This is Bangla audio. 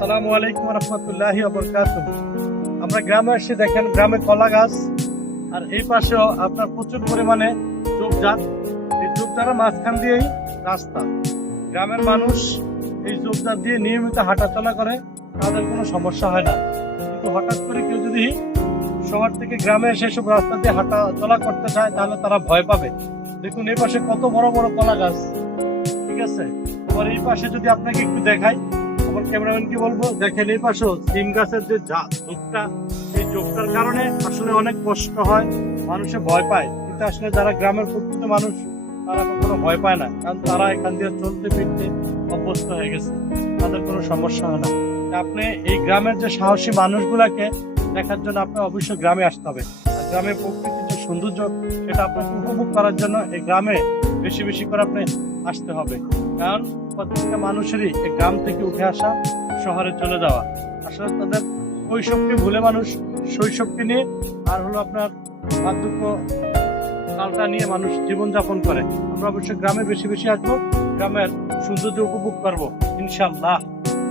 আসসালামু আলাইকুম রহমতুল্লাহি ওয়া বারাকাতুহু। আমরা গ্রামে এসে দেখেন গ্রামে কলা গাছ, আর এই পাশেও আপনার প্রচুর পরিমাণে ঝোপঝাড়। এই ঝোপঝাড়ের মাঝখান দিয়েই রাস্তা। গ্রামের মানুষ এই ঝোপঝাড় দিয়ে নিয়মিত হাঁটাচলা করে, তাদের কোনো সমস্যা হয় না। কিন্তু হঠাৎ করে কেউ যদি শহর থেকে গ্রামে এসে সব রাস্তা দিয়ে হাঁটা চলা করতে চায়, তাহলে তারা ভয় পাবে। দেখুন এই পাশে কত বড় বড় কলা গাছ, ঠিক আছে। আবার এই পাশে যদি আপনাকে একটু দেখাই, আমার ক্যামেরাম্যানকে বলবো দেখেন এই পাশেও সিম গাছের যে ঝোপটা, এই ঝোপটার কারণে আসলে অনেক কষ্ট হয়, মানুষে ভয় পায়। কিন্তু আসলে যারা গ্রামের প্রকৃত মানুষ, তারা কখনো ভয় পায় না, কারণ তারা এখান দিয়ে চলতে ফিরতে অভ্যস্ত হয়ে গেছে, তাদের কোনো সমস্যা হয় না। আপনি এই গ্রামের যে সাহসী মানুষগুলাকে দেখার জন্য আপনি অবশ্যই গ্রামে আসতে হবে। আর গ্রামের প্রকৃতির যে সৌন্দর্য, সেটা আপনাকে উপভোগ করার জন্য এই গ্রামে বেশি বেশি করে আপনি আসতে হবে। কারণ প্রত্যেকটা মানুষেরই এই গ্রাম থেকে উঠে আসা, শহরে চলে যাওয়া, আসলে তাদের কৈশোরকে ভুলে মানুষ শৈশবকে নিয়ে আর হলো আপনার বার্ধক্য কালটা নিয়ে মানুষ জীবনযাপন করে। আমরা অবশ্যই গ্রামে বেশি বেশি আসবো, গ্রামের সৌন্দর্য উপভোগ করবো ইনশাআল্লাহ।